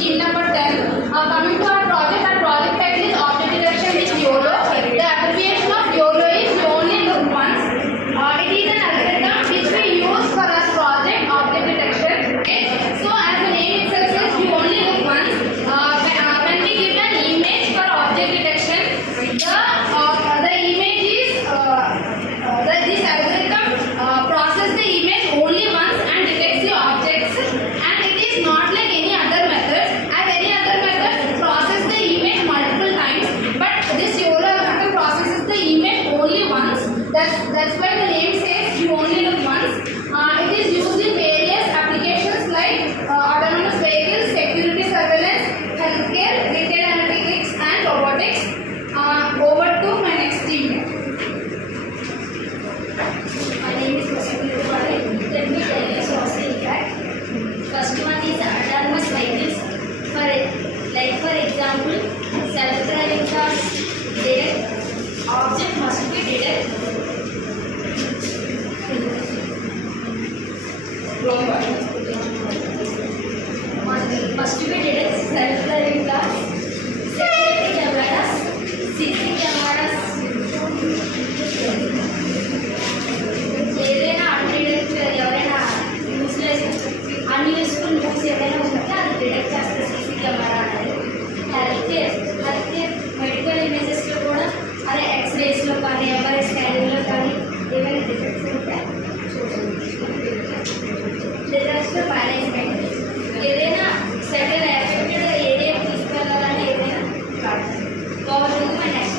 Sheet number 10. Coming to our project title is Object Detection with YOLO. The abbreviation of YOLO is You Only Look Once. It is an algorithm which we use for our project object detection. Okay. So as the name itself says, you only look once. When we give an image for object detection, the image is this algorithm process the image only once and detects the objects, and it is not like any other method. As any other method process the image multiple times, but this YOLO algorithm processes the image only once. That's why the name says you only look once. It is used in various applications like autonomous vehicles, security surveillance, healthcare, retail analytics, and robotics. Over to my next team. My name is Vasudha Rupali. Let me tell you social impact. First one is autonomous vehicles. For example, self-driving cars. Their object must be detected. Must be detected self-driving cars. Security cameras, CC cameras. ఏదైనా అన్డిటెక్ట్ ఎవరైనా useless unuseful moves ఏదైనా ఉంటే అది డిటెక్ట్ చేస్తే CC camera అనేది. Health care medical ఇమేజెస్లో కూడా అదే ఎక్స్రేస్లో కానీ ఎంఆర్ఐ స్కానింగ్లో కానీ ఏమైనా డిఫెక్ట్స్ ఉంటే డిజాస్టర్ మేనేజ్మెంట్ ఏదైనా సడన్ ఎఫెక్టెడ్ ఏరియా తీసుకెళ్ళాలని ఏదైనా గవర్నమెంట్ మన next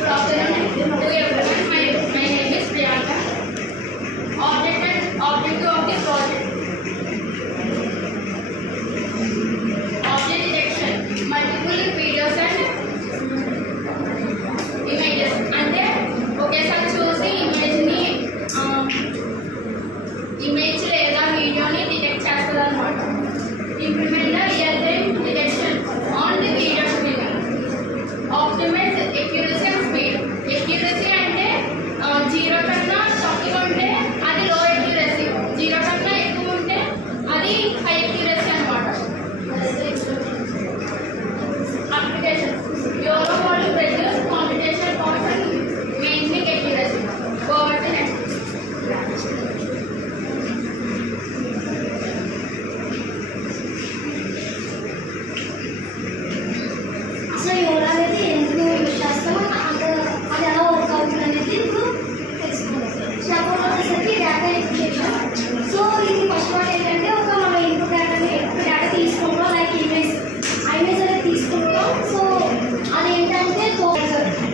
Good afternoon to everyone. My name is Priyanka. Objective of the project. Object detection. Multiple videos and images. అంటే ఒకేసారి చూసి ఇమేజ్ లేదా వీడియోని డిటెక్ట్ చేస్తుంది అనమాట. Implement the real time detection on the video screen. Optimise accuracy and speed. Accuracy అంటే 0 కన్నా తక్కువ ఉంటే అది లో ఎక్యురసీ, 0 కన్నా ఎక్కువ ఉంటే అది హై ఎక్యురసీ అనమాట. Application YOLO model reduce computation cost and maintain accuracy. గోవర్ట్ నెక్స్ట్. అసలు యోగా అనేది ఎందుకు యూజ్ చేస్తామో అది ఎలా వర్క్ అవుతుంది అనేది ఇప్పుడు తెలుసుకోవాలి. సపోజ్ వచ్చేసరికి డేటా ఎక్విజిషన్. సో ఇది ఫస్ట్ వన్ ఏంటంటే మనం ఇన్పుట్ డేటా తీసుకుంటాం, లైక్ ఇమేజ్ అనేది తీసుకుంటాం. సో అదేంటంటే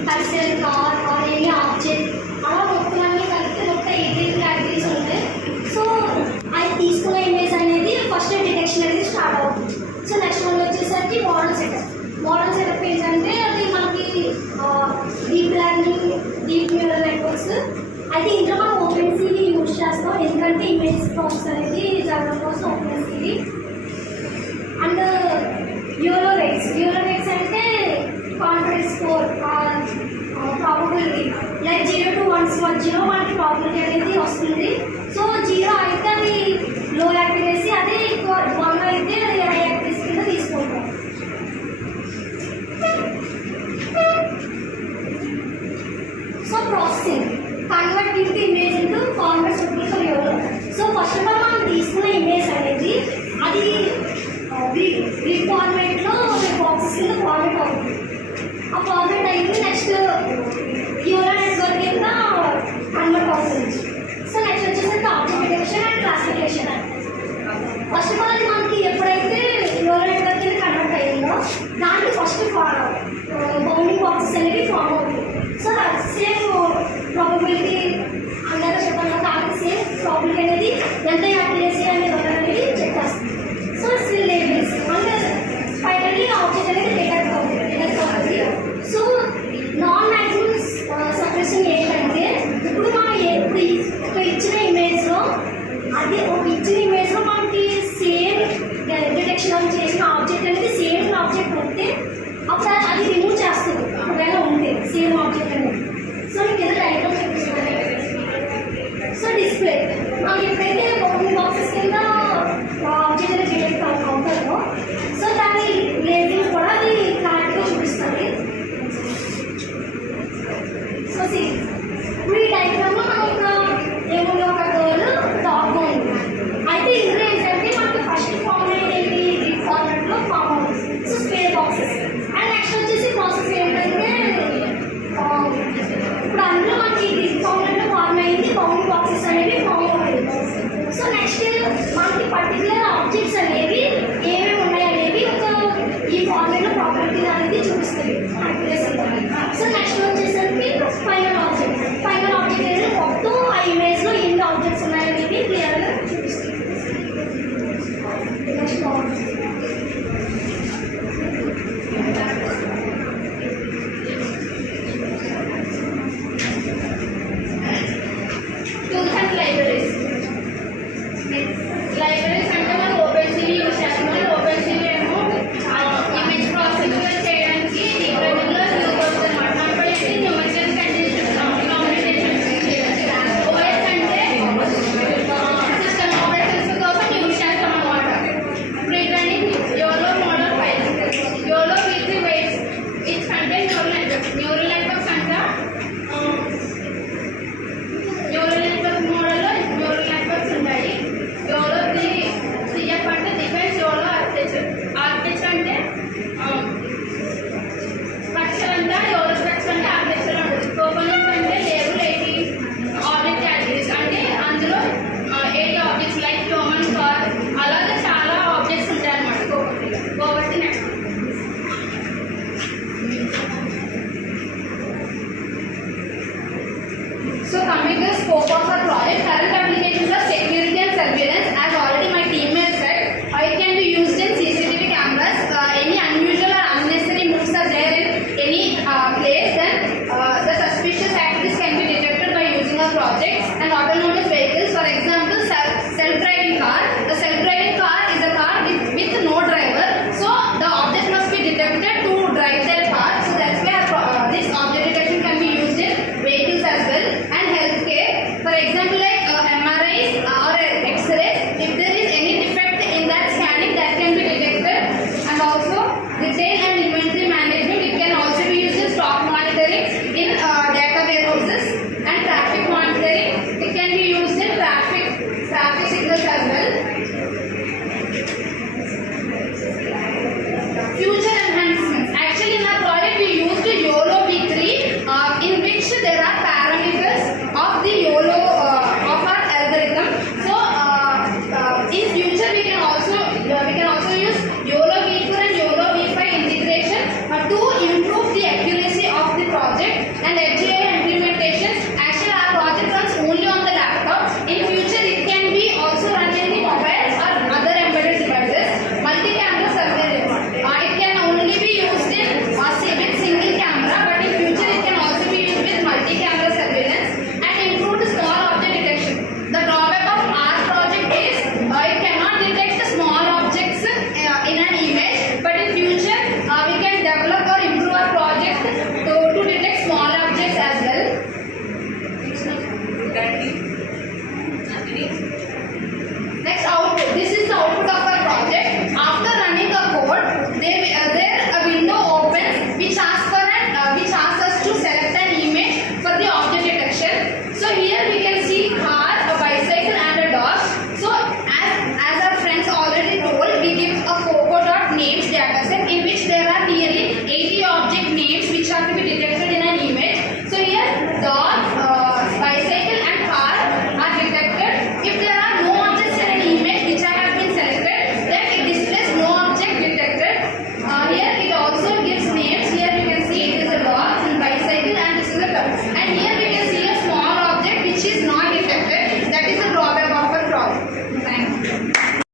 person, car or any object అలా మొత్తం అన్నీ కలిపి మొత్తం 18 కేటగిరీస్ ఉంటాయి. సో అది తీసుకున్న ఇమేజ్ అనేది ఫస్ట్ డిటెక్షన్ అనేది స్టార్ట్ అవుతుంది. సో నెక్స్ట్ వన్ వచ్చేసరికి మోడల్ సెటప్ ఏంటంటే అది మనకి deep learning, deep neural networks. అయితే ఇందులో మనం ఓపెన్ సివి యూజ్ చేస్తాం, ఎందుకంటే ఇమేజ్ ప్రాసెస్ అనేది జరగడం కోసం ఓపెన్ సివి. అండ్ యూరో వెయిట్స్ అంటే confidence score, probability. Like 0 to 1 మధ్యలో మనకి ప్రాబిలిటీ అనేది వస్తుంది. సో 0 అయితే అది లో యాక్యురసీ, అదే 1 అయితే అది హై యాక్యురసీ కింద తీసుకుంటాం. So processing convert into image into format suitable for YOLO. So first of all మనం తీసుకున్న ఇమేజ్ అనేది అది గ్రిడ్ ఫార్మాట్లో బాక్సెస్ కింద ఫార్మాట్ అవుతుంది. ఆ ఫార్మాట్ అయితే నెక్స్ట్ YOLO నెట్వర్క్ కింద కన్వర్ట్ అవుతుంది. సో నెక్స్ట్ వచ్చేసరికి object detection and classification. First of all అది మనకి ఎప్పుడైతే YOLO నెట్వర్క్ కింద కన్వర్ట్ అయ్యిందో దానికి ఫస్ట్ బౌండింగ్ బాక్సెస్ అనేవి ఫామ్ అవుతుంది. సో సేమ్ ప్రాబబిలిటీ అందరూ చెప్పాను, దానికి సేమ్ ప్రాబిలిటీ అనేది ఎంత యాక్యురసీ అనేది చెక్ చేస్తుంది. సో స్టిల్ లేబుల్స్ అంటే ఫైనల్లీ ఆబ్జెక్ట్ అనేది డిటెక్ట్ అవుతుంది. సో నాన్ మ్యాక్సిమం సప్రెషన్ ఏంటంటే ఇప్పుడు మనం ఇప్పుడు ఇచ్చిన ఇమేజ్లో మనకి సేమ్ ఎప్పుడైతే